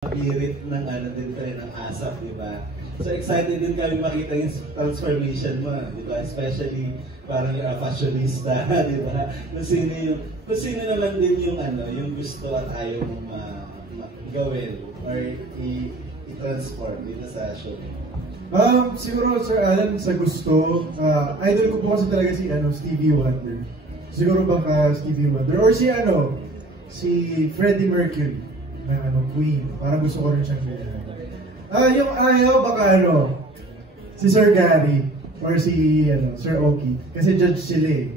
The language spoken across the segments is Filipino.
Birit ng ano din tayo ng ASAP, di ba? So excited din kami makita yung transformation mo, di ba? Especially parang yung fashionista, di ba? Kung sino naman din yung ano, yung gusto at ayaw mong gawin or i-transform dito sa show. Siguro Sir Alan, sa gusto, idol ko po kasi talaga si Stevie Wonder. Siguro baka Stevie Wonder or si Freddie Mercury na Queen. Parang gusto ko rin siyang gano'n. Yung ayaw baka si Sir Gary or si Sir Oki. Kasi judge sila eh.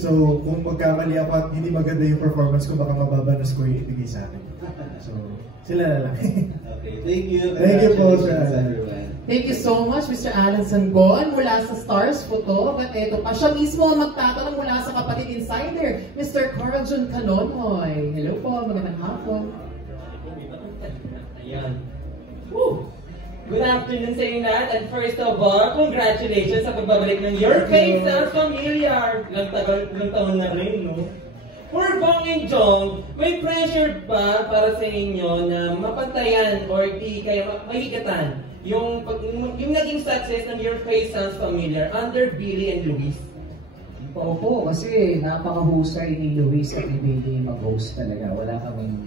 So kung magkamali ako at hindi maganda yung performance ko, baka mababanas ko yung ibigay sa akin. So sila na lang. Okay, thank you. Thank you po, Sir Alan. Thank you so much, Mr. Alan Sangon mula sa Stars Photo. At ito pa, siya mismo ang magtatanong mula sa Kapatid Insider, Mr. Carl John Canonoy. Hello po, magandang hapon. Ayan. Woo! Good afternoon sa inyo lahat. And first of all, congratulations sa pagbabalik ng Your Face Sounds Familiar. Ilang taon na rin, no? For Bong and Jong, may pressure ba para sa inyo na mapantayan or di kaya mahigatan yung naging success ng Your Face Sounds Familiar under Billy and Luis? Opo, kasi napakahusay ni Luis at ni Billy mag-host talaga. Wala kaming,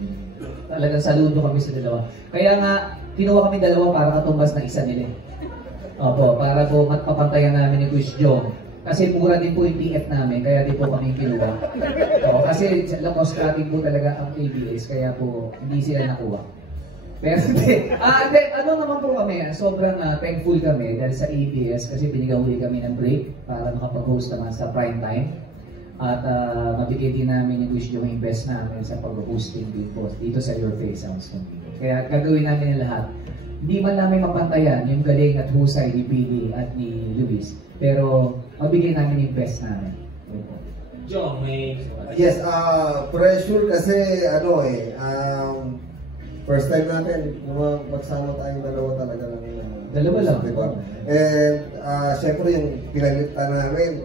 talagang saludo kami sa dalawa. Kaya nga, kinuha kami dalawa para katumbas na isa nila. Opo, para po mapapantayan namin ni Chris Jong. Kasi pura din po yung TF namin, kaya di po kami kinuha. Kasi low-cost-cutting po talaga ang ABS, kaya po hindi sila nakuha. Pero ano naman po kami, sobrang thankful kami dahil sa ABS kasi binigyan uli kami ng break para makapag-host naman sa prime time. At mabigay din namin yung wish yung invest namin sa pag-hosting din po dito sa Your Face Sounds Familiar. Kaya gagawin namin yung lahat. Hindi man namin mapantayan yung galing at husay ni Billy at ni Luis, pero mabigay namin yung best namin. Jong, may... Yes, pressure kasi first time natin magsama tayong dalawa talaga lang. Dalawa lang. Diba? And syempre yung pinalitan namin,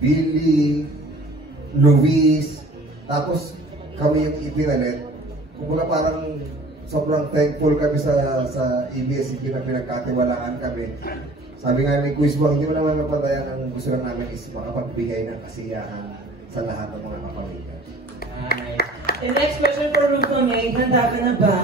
Billy, Luis, tapos kami yung ipinalit. Kumbaga parang sobrang thankful kami sa ABS-CBN na pinagkatiwalaan kami. Sabi nga ni Quiz Wang, hindi mo naman mapantayan, ang gusto lang namin is makapagbigay ng kasiyahan sa lahat ng mga kapalitan. Nice. The next question for Rupa May. Handa ka na ba?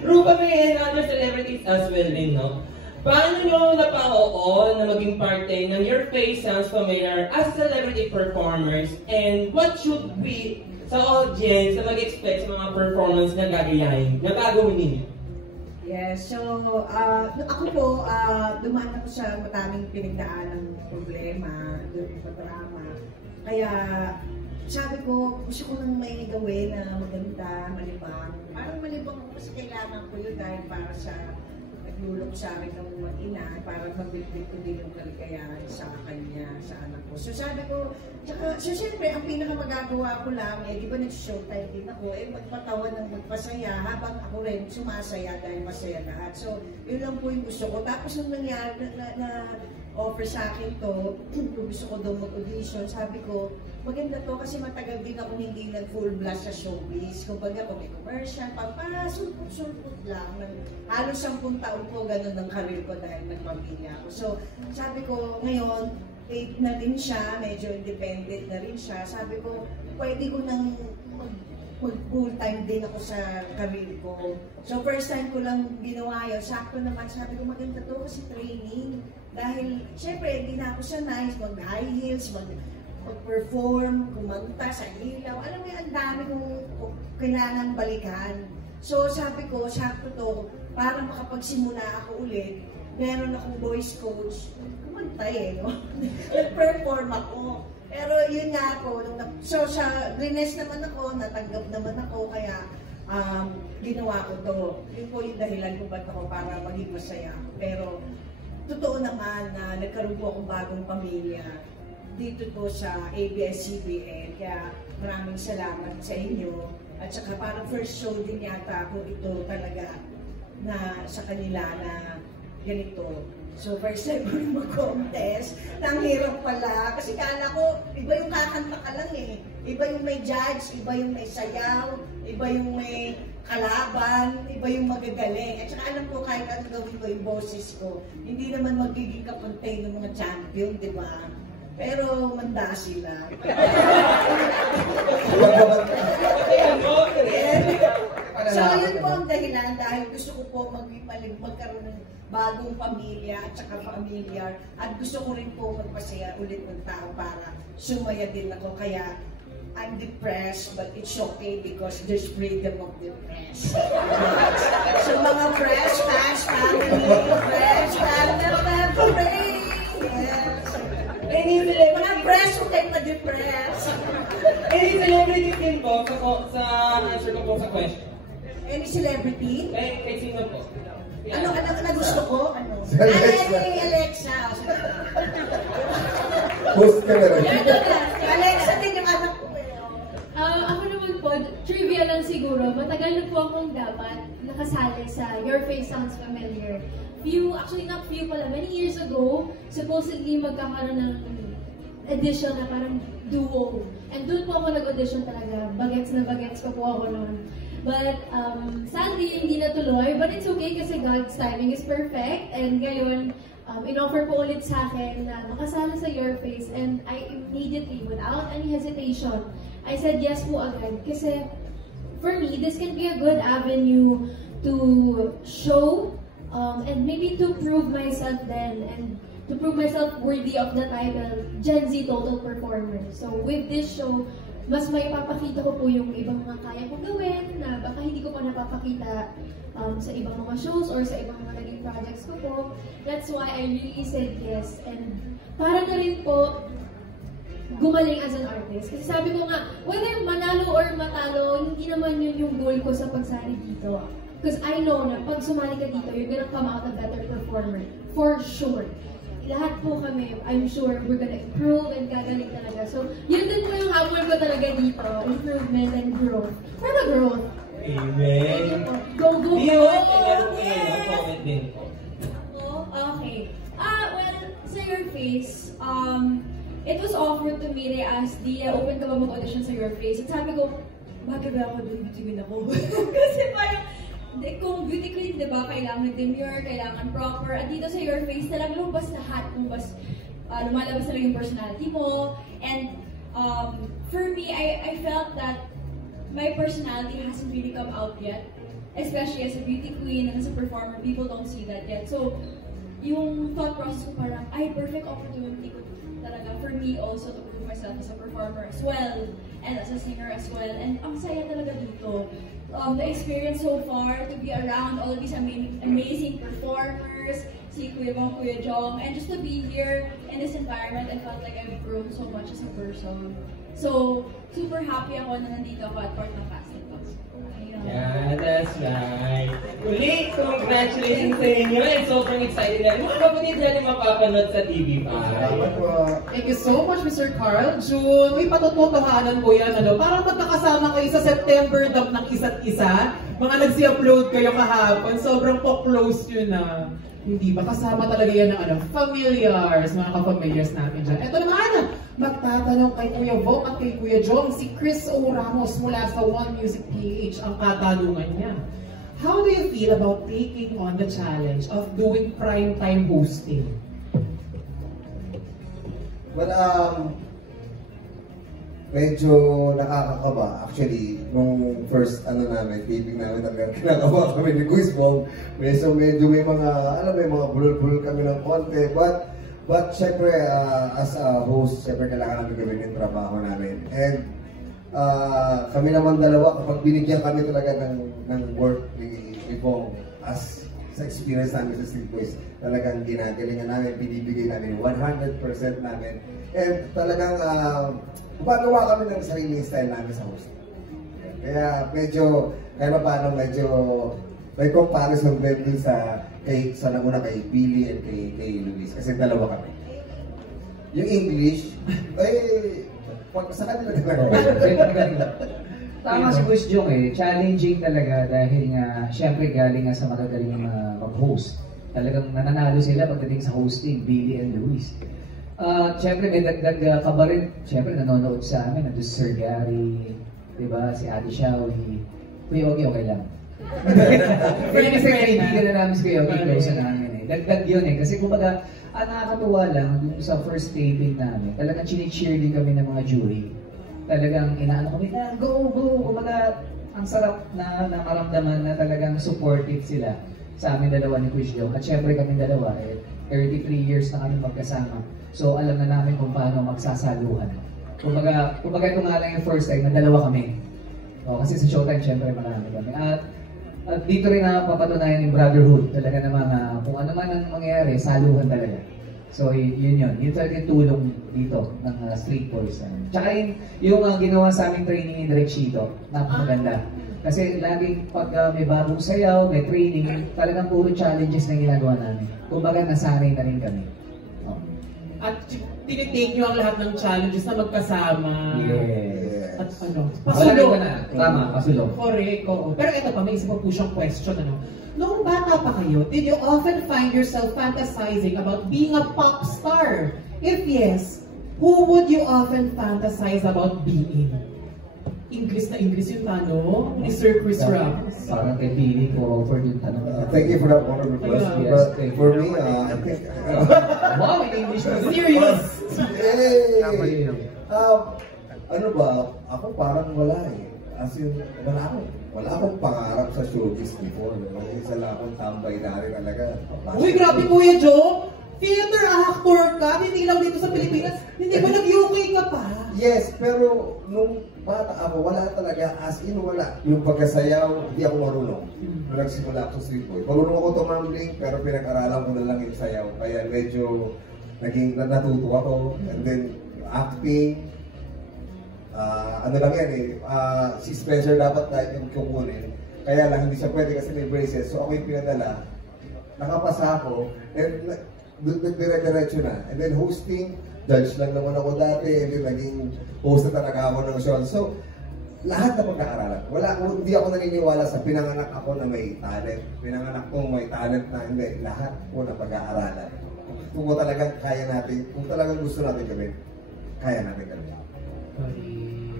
Rupa May and other celebrities as well rin, no? Paano nyo napao na maging parte ng Your Face Sounds Familiar as celebrity performers? And what should we, sa audience, na mag-expect sa mga performance na gagayahin, na gagawin ninyo? Yes, so ako po, dumaan ako sa mataming pinagdaan ng problema, drama. Kaya sabi ko, gusto ko nang may gawin na maganda, malibang. Parang malibang ko kasi kailangan ko yun dahil para sa naglulok sa akin ng mag-ina, para mabibig ko din yung kaligayahan sa kanya, sa anak ko. So sabi ko, so siyempre, ang pinakamagagawa ko lang, di ba nag-showtime din ako, magpatawa ng magpasaya, habang ako rin sumasaya dahil masaya lahat. So, yun lang po yung gusto ko. Tapos nung nangyari na offer sa akin to, kung gusto ko daw mag-audition, sabi ko, maganda to kasi matagal din ako hindi nag-full blast sa showbiz. Kumbaga, kung may commercial, sulpot-sulpot lang. Halos 10 taon po, ganun ang career ko dahil nagpamilya ako. So, sabi ko, ngayon, 8 na din siya, medyo independent na rin siya. Sabi ko, pwede ko nang mag-full time din ako sa career ko. So, first time ko lang ginawa yun. Sakto naman, sabi ko, maganda to kasi training. Dahil, syempre, hindi na ako sanay mag-high heels, mag-perform, kumanta sa ilaw. Alam mo, ang dami kong kailangan balikan. So, sabi ko, sakto to, para makapagsimula ako ulit, meron akong voice coach, kumanta no? Nag-perform ako. Pero yun nga ako, so sa rines naman ako, natanggap naman ako, kaya ginawa ko to. Yun po yung dahilan kung ba't ako para maging masaya. Pero totoo naman na nagkaroon po akong bagong pamilya dito po sa ABS-CBN. Kaya maraming salamat sa inyo. At saka parang first show din yata ako ito talaga na sa kanila na ganito. So, first time ko yung mag-contest. Ang hirap pala. Kasi kala ko, iba yung kakanta ka lang eh. Iba yung may judge, iba yung may sayaw, iba yung may kalaban, iba yung magagaling. At saka alam ko, kahit ano gawin ko yung boses ko, hindi naman magiging kapantay ng mga champion, di ba? Pero manda sila. So, yun po ang dahilan dahil gusto ko po magkaroon ng bagong pamilya at saka familiar at gusto ko rin po magpasaya ulit ng tao para sumaya din ako. Kaya I'm depressed but it's okay because there's freedom of the press. So mga fresh fans, family, fresh family, yes. Mga fresh who take ma-depress. Any celebrity din po sa answer ko po sa question? Any celebrity? Kay sino po? Ano na gusto ko? Ano? Si Alexa. Ay, Alexa. Host ka na rin. Alexa din yung anak ko. Ako naman po, trivia lang siguro. Matagal na po akong dapat nakasali sa Your Face Sounds Familiar. Actually not few pala, many years ago, supposedly magkakaroon ng edition na parang duo. And doon po ako nag-audition talaga. Bagets na bagets pa po ako noon. But sadly, hindi natuloy. But it's okay kasi God's timing is perfect. And ngayon, in-offer po ulit sa akin na makasali sa Your Face. And I immediately, without any hesitation, I said yes po agad. Kasi for me, this can be a good avenue to show and maybe to prove myself then. And to prove myself worthy of the title, Gen Z Total Performer. So with this show, mas may papakita ko po yung ibang mga kaya kong gawin na baka hindi ko pa napapakita sa ibang mga shows or sa ibang mga naging projects ko po. That's why I really said yes. And para na rin po gumaling as an artist. Kasi sabi ko nga, whether manalo or matalo, hindi naman yun yung goal ko sa pagsali dito. Because I know na pag sumali ka dito, you're gonna come out a better performer. For sure. Lahat po kami, I'm sure we're gonna improve and gagaling talaga. So, yun din po yung habol ko talaga dito. Improvement and growth. For the growth. Amen. Go, go, Di go! ba? Comment din po. Okay. Well, sa Your Face, it was offered to me, they asked, open ka ba mag-audition sa Your Face? At sabi ko, bakit ba ako doon beauty queen ako? Kasi parang, kung beauty queen, di ba, kailangan demure, kailangan proper. At dito sa Your Face, talagang lumabas lahat. Lumalabas talaga yung personality mo. And for me, I felt that my personality hasn't really come out yet. Especially as a beauty queen and as a performer, people don't see that yet. So, yung thought process ko parang, perfect opportunity ko talaga for me also to prove myself as a performer as well and as a singer as well. And ang saya talaga dito. The experience so far to be around all of these amazing performers, si Kuya Bong, Kuya Jong, and just to be here in this environment, I felt like I've grown so much as a person. So, super happy ako na nandito ako at part ng casting ko. Yeah, that's right. Uli, congratulations sa inyo and sobrang excited na. Mga kapatid na yung mapapanood sa TV pa. Thank you so much, Mr. Carl Jun. May patutuhanan po yan. Parang magkakasama kayo sa September dump ng isa't isa. Mga nagsi-upload kayo kahapon. Sobrang po-close yun na. Hindi ba? Kasama talaga yan ng familiars, mga ka-familiars natin dyan. Ito naman, magtatanong kay Kuya Bong at kay Kuya Jong, si Chris O. Ramos mula sa One Music PH ang katanungan niya. How do you feel about taking on the challenge of doing primetime hosting? Well, medyo nakakakaba. Actually, nung first namin, taping namin, talagang kinakaba kami ni Kuya Bong. So medyo may mga, mga bulol-bulol kami ng konti. But syempre, as a host, syempre kailangan namin gawin yung trabaho namin. And kami naman dalawa, kapag binigyan kami talaga ng work ni Bong as sa experience namin sa Street Boys, talagang ginagalingan namin, binibigay namin 100% namin. And talagang gumagawa kami ng sariling style namin sa host. Kaya medyo, kahit paano medyo may comparison din dun sa nanguna kay Billy and kay Luis. Kasi dalawa kami. Yung English, sa kanila talaga. Tama si Kuya Jong challenging talaga dahil nga, syempre galing nga sa magagaling mag-host. Talagang nananalo sila pagdating sa hosting, Billy and Luis. Siyempre may dagdag ka ba rin, siyempre nanonood sa amin, nandun si Sir Gary, diba, si Ate Shawi, Kuya Ogie, okay lang. Pero kasi kaibigan na namin si Kuya Ogie, close na namin eh. Dagdag yun eh, kasi kumbaga, nakakatuwa lang sa first taping namin, talagang chine-cheer din kami ng mga jury. Talagang inaano kami na, go, go, kumbaga, ang sarap na maramdaman na talagang supportive sila sa amin dalawa ni Quiz Joe. At syempre kami dalawa, 33 years na kami magkasama. So alam na namin kung paano magsasaluhan. Kumbaga ito nga lang yung first time na dalawa kami. Kasi sa Showtime syempre marami kami. At dito rin napapatunayan yung brotherhood. Talaga namang kung ano man ang mangyayari, saluhan talaga. So yun. Yun talaga yung tulong dito ng Street Boys. Tsaka yung ginawa sa aming training ni Direk Chito, napakaganda. Kasi laging pag may bagong sayaw, may training, talagang puro challenges na ginagawa namin. Kumbaga nasanay na rin kami. At tinitake nyo ang lahat ng challenges na magkasama. Yes. At ano? Pasulong. Tama, pasulong. Correct, oo. Pero ito pa, may isa pa po siyang question. Noong bata pa kayo, did you often find yourself fantasizing about being a pop star? If yes, who would you often fantasize about being? English na English yung tanong ni Sir Chris Ramos. Parang kay Billy for yung tanong. Thank you for that wonderful question. Yes, But for me, I think... Wow, in English na Serious! Yay! Ano ba? Ako parang wala eh. As in, wala akong pangarap sa showbiz before. Isa lang akong tambay na rin talaga. Uy, grabe Kuya Joe! Theater actor ka, hindi lang dito sa Pilipinas, hindi ba nag-UK ka pa? Yes, pero nung bata ako, wala talaga, as in wala. Yung pagkasayaw, hindi ako marunong. Nung nagsimula ako sa Street Boy. Marunong ako tumambling, pero pinag-aralan ko na lang yung sayaw. Kaya medyo naging natuto ako. And then, acting, ano lang yan eh, si Spencer dapat dahil yung kukunin. Kaya lang, hindi siya pwede kasi may braces. So ako yung pinadala, nakapasa ako, and dire-diretso na. And then hosting, judge lang naman ako dati, and then naging host na talaga ako ng show. So, lahat na pagkakaaralan. Hindi ako naniniwala sa pinanganak ako na may talent. Pinanganak ko may talent na hindi. Lahat po na pag-aaralan. Kung talagang kaya natin, kung talagang gusto natin gawin, kaya natin gawin.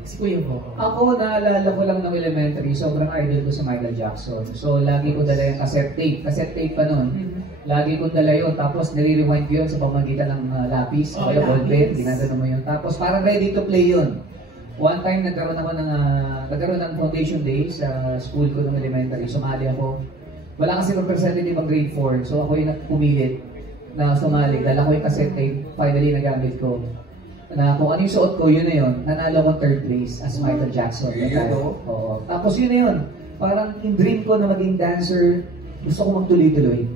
Si Kuya Bo. Ako, naalala ko lang ng elementary, sobrang idol ko sa Michael Jackson. So, lagi ko dala yung cassette tape pa nun. Lagi kong dala yun, tapos nire-rewind ko yun sa pamagitan ng lapis, o kaya ballpen, ginagano mo yun. Tapos parang ready to play yun. One time, nagkaroon ng foundation day sa school ko ng elementary, sumali ako. Wala kasi representative ang grade 4, so ako yung pumilit na sumali. Dala ko yung cassette tape, finally nagamit ko. Na kung ano yung suot ko, yun na yun. Nanalo ko 3rd place as Michael Jackson. Oo. Tapos yun na yun. Parang yung dream ko na maging dancer, gusto ko magtuloy-tuloy.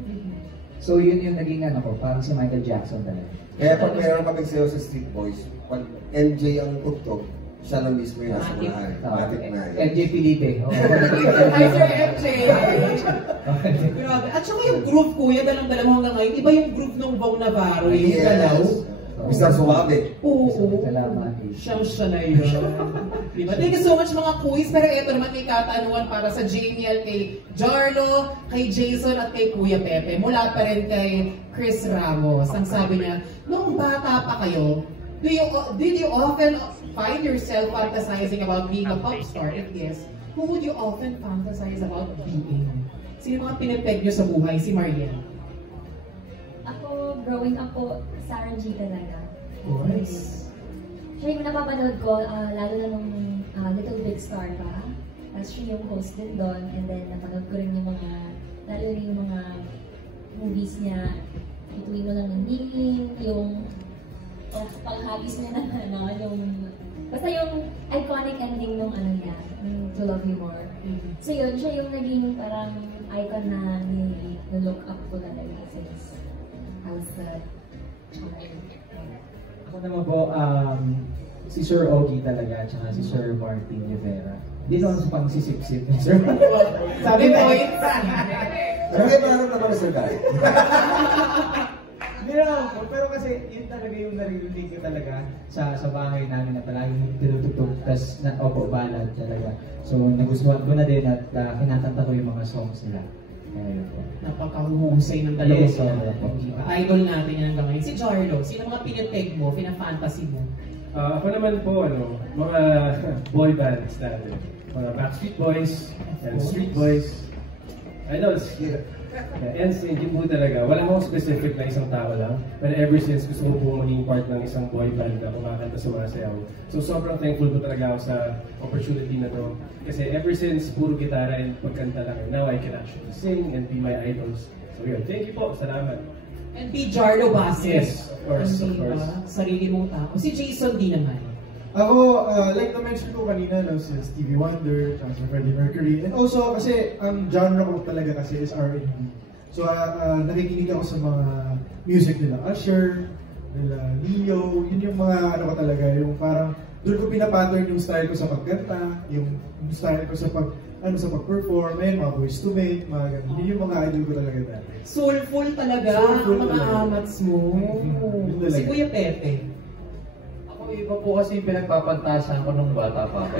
So yun yung naging ano ko, parang si Michael Jackson talaga. Kaya pag mayroon kaming sayo sa Street Boys, pag MJ ang tugtog, siya na mismo yung nasa unahan. Matik na yun. MJ Felipe. Hi Sir MJ! Grabe. At saka yung groove Kuya, dalang-dala mo hanggang ngayon, iba yung groove ng Bong Navarro, yung galaw. Mr. Suave. Oo. Salamat. Siya na yun. Diba? Thank you so much mga quiz. Pero ito naman may katanungan para sa Jamiel, kay Jarlo, kay Jason at kay Kuya Pepe. Mula pa rin kay Chris Ramos. Ang sabi niya, noong bata pa kayo, did you often find yourself fantasizing about being a pop star? If yes, who would you often fantasize about being? Sino mga pinipeg niyo sa buhay? Si Mariel. Ako, growing up po, Sarah G talaga. Nice. Siya yung napapanood ko, lalo na nung Little Big Star pa. Tapos siya yung host din doon. And then napanood ko rin yung mga, lalo rin yung mga movies niya. Ituin mo lang ng Ningning, yung panghagis niya na yung basta yung iconic ending nung ano niya, yung To Love You More. So yun, siya yung naging parang icon na nilook up ko talaga since I was the child. Ako naman po, si Sir Ogie talaga, at si Sir Martin Rivera. Hindi naman sa pangsisip-sip ni Sir. Sabi mo yun. Ano kayo parang naman na Sir Guy? Hindi naman po, pero kasi yun talaga yung naririnig ko talaga sa bahay namin na palaging tinutugtog, tas ballad talaga. So nagustuhan ko na din at kinakanta ko yung mga songs nila. Napakahuhusay ng dalawa. Yes, Idol natin yan hanggang ngayon. Si Jarlo, sino mga pinipeg mo, pina-fantasy mo? Ako naman po, mga boy bands natin. Mga Backstreet Boys, and Street Boys. Idols. Yeah. NSYNC, hindi po talaga. Wala akong specific na isang tao lang. But ever since, gusto ko po maging part ng isang boy band na kumakanta sa mga sayaw. So sobrang thankful po talaga ako sa opportunity na to. Kasi ever since, puro gitara and pagkanta lang. Now I can actually sing and be my idols. So yun, thank you po. Salamat. And be Jarlo Vasquez. Yes, of course, of course. Sarili mong tao. Si Jason D naman. Ako, like na-mention ko kanina, si Stevie Wonder, si Freddie Mercury, and also kasi ang genre ko talaga kasi is R&B. So, nakikinig ako sa mga music nila Usher, nila Leo, yun yung mga ano ko talaga, yung parang doon ko pinapattern yung style ko sa pagkanta, yung style ko sa pag-perform, mga Boyz II Men, mga ganun. Yun yung mga idol ko talaga dati. Soulful talaga ang mga amats mo. Si Kuya Pepe. Iba po kasi yung pinagpapantasan ko nung bata pa ako.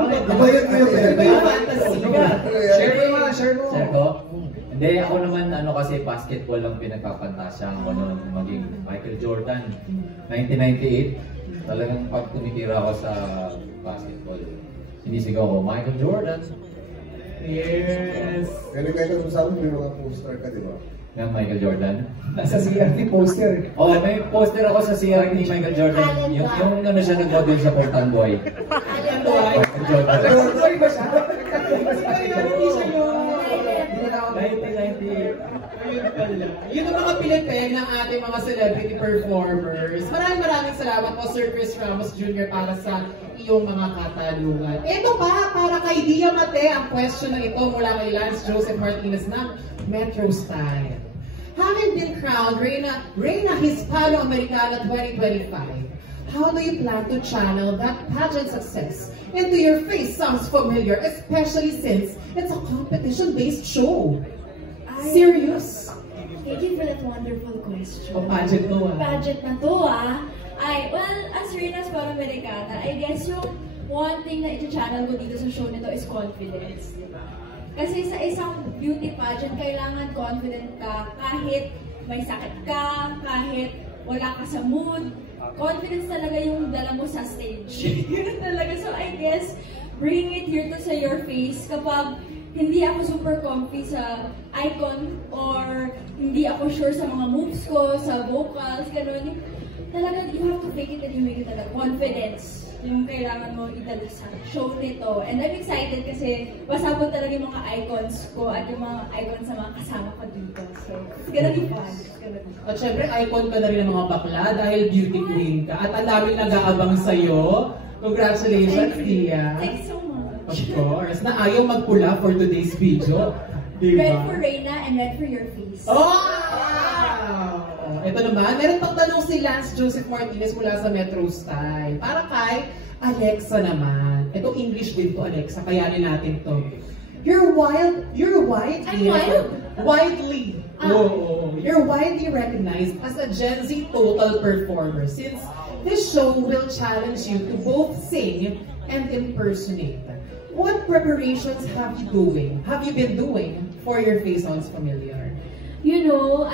Nabayad mo yung Iba yung fantasy ka. Share ko? Hindi, ako naman kasi basketball lang pinagpapantasan ko nung maging Michael Jordan. 1998, talagang pag tumitira ako sa basketball, sinisigaw ko, Michael Jordan. Yes. Kaya kwento mo sa amin, may mga poster ka, di ba? Ng Michael Jordan. Nasa CRT poster. May poster ako sa CRT ni Michael Jordan. Yung ano siya nag-model sa Portland Boy. Michael Jordan. Sorry ba siya? Yun ang mga pinipeg ng ating mga celebrity performers. Maraming salamat po Sir Chris Ramos Jr. para sa iyong mga katanungan. Ito pa, para kay Dia Mate, ang question na ito mula kay Lance Joseph Martinez ng Metro Style. Having been crowned Reina Hispano-Americana 2025, how do you plan to channel that pageant success into your face? Sounds familiar, especially since it's a competition-based show. Serious? Thank you for that wonderful question. Pageant to Pageant na to well, as Reina Hispano-Americana, I guess yung one thing na i-channel ko dito sa show nito is confidence. Kasi sa isang beauty pageant, kailangan confident ka kahit may sakit ka, kahit wala ka sa mood. Confidence talaga yung dala mo sa stage. Yun talaga. So I guess, bringing it here to sa your face kapag hindi ako super comfy sa icon or hindi ako sure sa mga moves ko, sa vocals, gano'n. Talaga, you have to fake it and you make it talaga. Confidence yung kailangan mo idala sa show nito. And I'm excited kasi pasabot talaga yung mga icons ko at yung mga icons sa mga kasama ko dito. So, it's gonna be fun. At syempre, icon ka na rin ng mga bakla dahil beauty queen ka. At ang daming nag-aabang sa'yo. Congratulations, Tia. Thanks so much. Of course. Na ayaw magpula for today's video. Diba? Red for Reina and red for your face. Ito naman, meron pang tanong si Lance Joseph Martinez mula sa Metro Style. Para kay Alexa naman. Ito English din to, Alexa. Kayanin natin to. You're widely recognized as a Gen Z total performer since this show will challenge you to both sing and impersonate. What preparations have you been doing for your face sounds familiar? You know,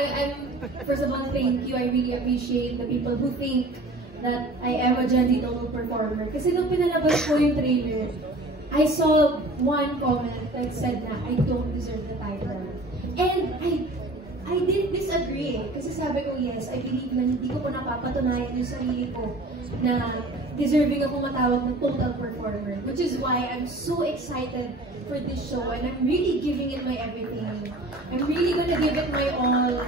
first of all, thank you. I really appreciate the people who think that I am a Gen Z total performer. Kasi nung pinalabas ko yung trailer, I saw one comment that said na I don't deserve the title. And I didn't disagree. Kasi sabi ko, yes, I believe na hindi ko po napapatunayan yung sarili ko na deserving ako matawag na total performer. Which is why I'm so excited for this show and I'm really giving it my everything. I'm really gonna give it my all.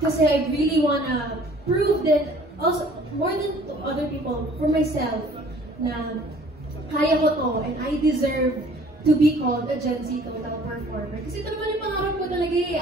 Kasi I really wanna prove that also, more than to other people, for myself, na kaya ko to and I deserve to be called a Gen Z total performer. Kasi ito naman yung pangarap ko talaga eh.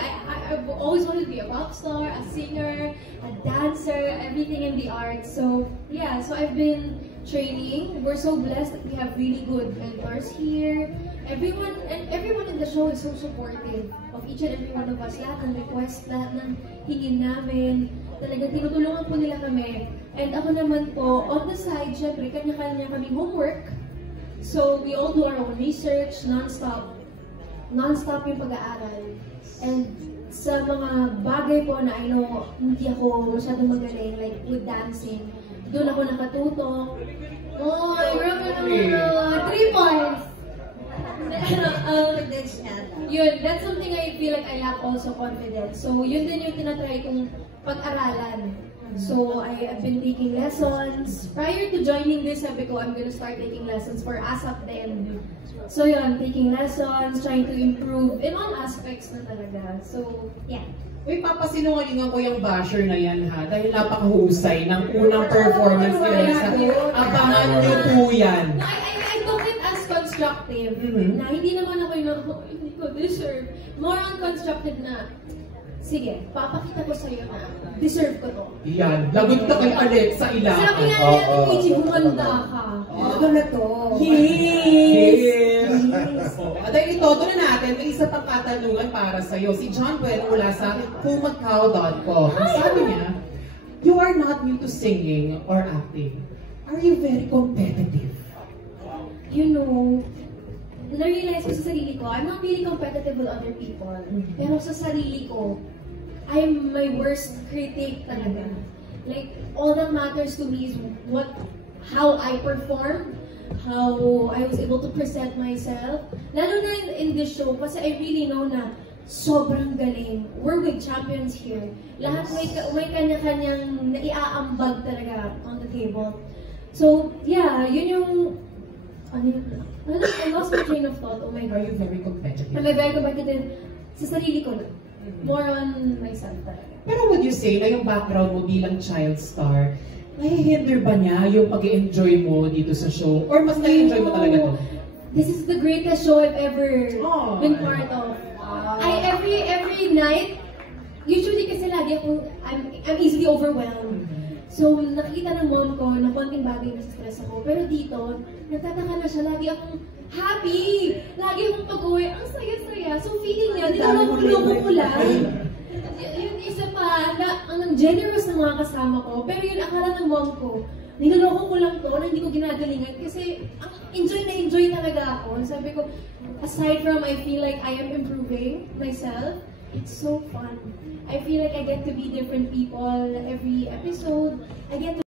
I've always wanted to be a pop star, a singer, a dancer, everything in the arts. So yeah, so I've been training. We're so blessed that we have really good mentors here. Everyone in the show is so supportive of each and every one of us. Lahat ng request, lahat ng hingin namin. Talagang tinutulungan po nila kami. And ako naman po, on the side, syempre, kanya-kanya kaming homework. So we all do our own research, non-stop. non-stop yung pag-aaral. And sa mga bagay po na I know hindi ako masyadong magaling, like with dancing, doon ako nakatutok. Oh, grabe naman. 3 points! Yun, that's something I feel like I lack also confidence. So, yun din yung tinatry kong pag-aralan. So, I've been taking lessons. Prior to joining this, sabi ko, I'm gonna start taking lessons for ASAP din. So, yun, taking lessons, trying to improve in all aspects na talaga. So, yeah. Uy, papasinungalingan ko yung basher na yan ha, dahil napakahusay ng unang performance nila. Abangan niyo po yan. I took it as constructive, na hindi naman ako yung hindi ko deserve. More on constructive na, sige, papakita ko sa'yo na deserve ko to. Yan, lagot ka kay Alexa Ila. Sabi nga niya, Michi, humanda ka. Ano na to? Yes! Dahil itodo na natin, may isa pang katanungan para sa'yo. Si John Bueno mula sa kumagkao.com. Sabi niya, you are not new to singing or acting. Are you very competitive? You know, na-realize ko sa sarili ko, I'm not really competitive with other people. Pero sa sarili ko, I'm my worst critic talaga. Like, all that matters to me is how I perform, how I was able to present myself. Lalo na in this show, kasi I really know na sobrang galing. We're with champions here. Lahat may kanya-kanyang naiaambag talaga on the table. So, yeah, yun yung I lost my train of thought. Oh my God. Are you very competitive? Am I very competitive? Sa sarili ko lang. More on myself talaga. Pero would you say na yung background mo bilang child star, nahihinder ba niya yung pag-enjoy mo dito sa show? Or mas na-enjoy mo talaga to? This is the greatest show I've ever been part of. Every night, usually kasi lagi I'm easily overwhelmed. So, nakita ng mom ko na konting bagay na stress ako. Pero dito, nagtataka na siya. Lagi akong happy. Lagi akong pag-uwi. Ang saya-saya. So, feeling niya, dinaloko ko lang. Yung isa pa, ang generous ng mga kasama ko. Pero yun, akala ng mom ko, niloloko ko lang to na hindi ko ginagalingan. Kasi, enjoy talaga ako. Sabi ko, aside from I feel like I am improving myself, it's so fun. I feel like I get to be different people every episode. I get to